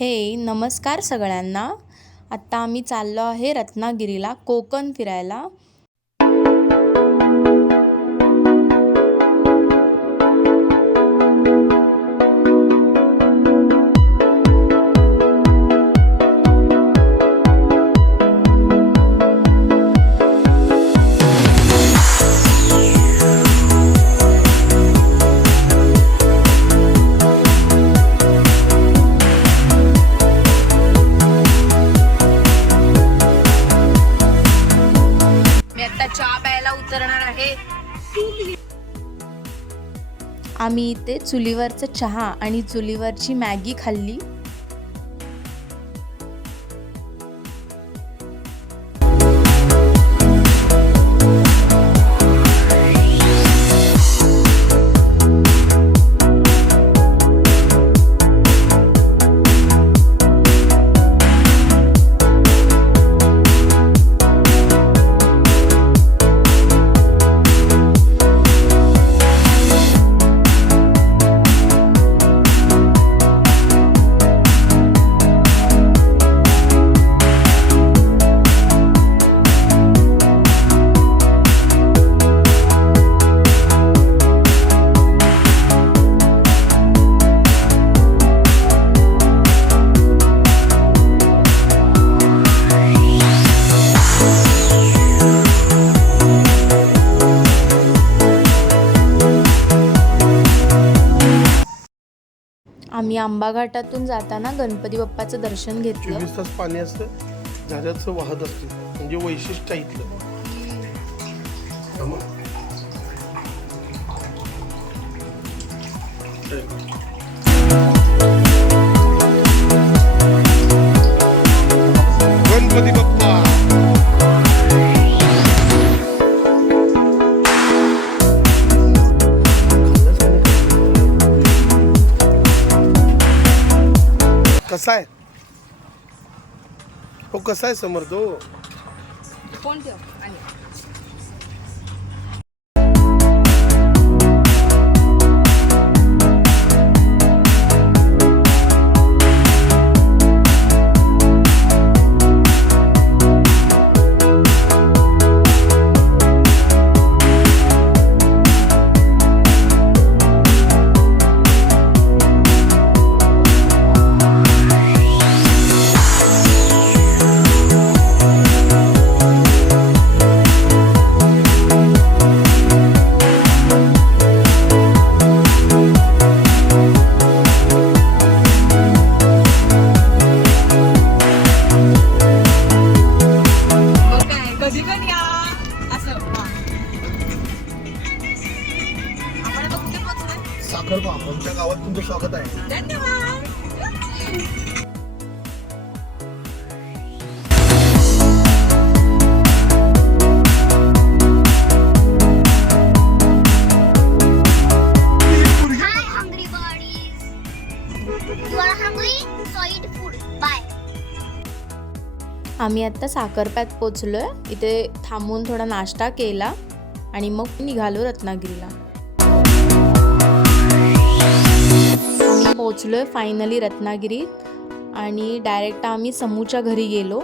हे नमस्कार सगळ्यांना. आत्ता आम्ही चाललो आहे रत्नागिरीला कोकण फिरायला. आम्ही इथे चुलीवरचं चहा आणि चुलीवरची मॅगी खाल्ली. आम्ही आंबा घाटातून जाताना गणपती बाप्पाचं दर्शन घेतलं. चोवीस तास पाणी असतं झाडाचं वाहत असते. म्हणजे वैशिष्ट्य आहे इथलं कसा आहे? हो कसा आहे समर्थ? हो. फोन ठेव? आणि आमच्या गावात तुमचं स्वागत आहे. धन्यवाद. आम्ही आत्ता साखरप्यात पोचलोय. इथे थांबून थोडा नाश्ता केला आणि मग निघालो रत्नागिरीला. आम्ही पोचलोय फायनली रत्नागिरीत. आणि डायरेक्ट आम्ही समूच्या घरी गेलो.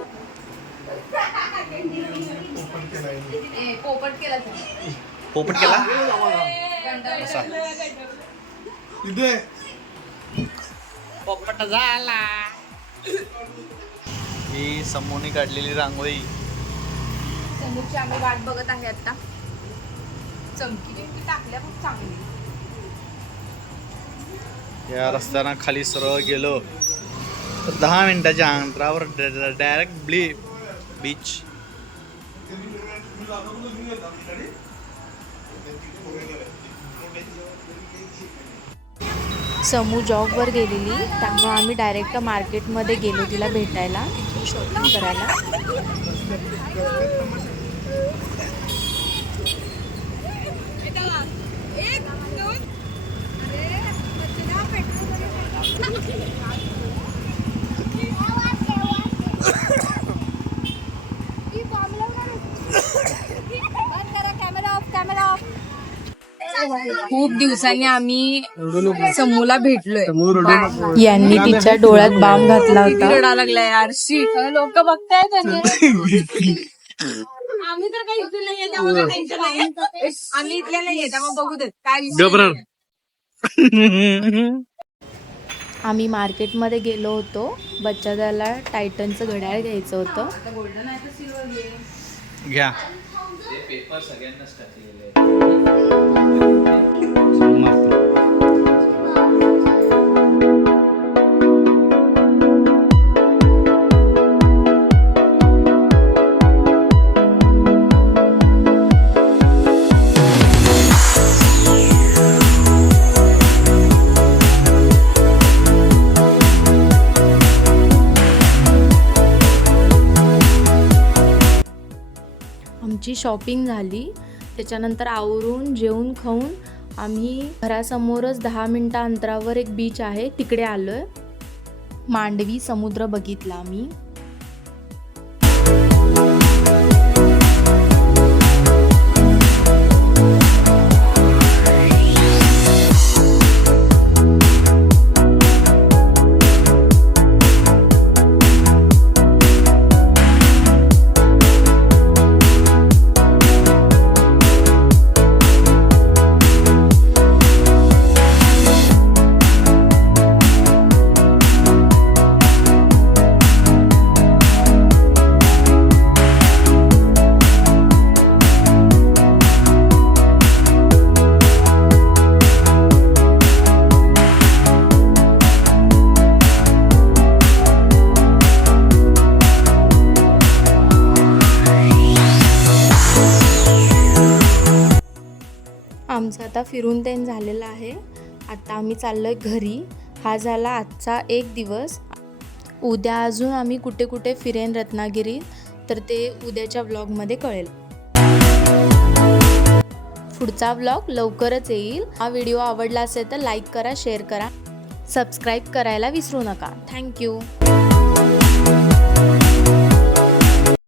पोपट केला? पोपट केला इथे. पोपट झाला. ही समोनी काढलेली रांगोळी. समोरची आम्ही वाट बघत आहे आता. चमकी टाकल्या खूप चांगली. या रस्त्यानं खाली सरळ गेलो. तर दहा मिनिटाच्या अंतरावर डायरेक्ट ब्ली बीच समू जॉबवर गेलेली त्यामुळे आम्ही डायरेक्ट मार्केटमध्ये गेलो तिला भेटायला तिथून शॉपिंग करायला. खूप दिवसांनी आम्ही समूला भेटलोय. यांनी तिच्या डोळ्यात बाम घातला होता. रडा लागलाय आरशी लोक बघतायत आम्ही तर काही इथून नाही आम्हाला टेन्शन नाही आम्ही इथल्या नाही येत मग बघू देत काय. आम्ही मार्केटमध्ये गेलो होतो. बच्चादाला टायटनचं घड्याळ घ्यायचं होतं. घ्या. पेपर सगळ्यांनाच टाकलेले आमची शॉपिंग झाली. त्याच्यानंतर आवरून जेवून खाऊन आम्ही घरासमोरच दहा मिनटं अंतरावर एक बीच आहे. तिकडे आलो आहे मांडवी समुद्र बघितला आम्ही. आमचं आता फिरून तेन झालेलं आहे. आता आम्ही चाललो आहे घरी. हा झाला आजचा एक दिवस. उद्या अजून आम्ही कुठे कुठे फिरेन रत्नागिरी तर ते उद्याच्या व्लॉगमध्ये कळेल. पुढचा व्लॉग लवकरच येईल. हा व्हिडिओ आवडला असेल तर लाईक करा शेअर करा. सबस्क्राईब करायला विसरू नका. थँक्यू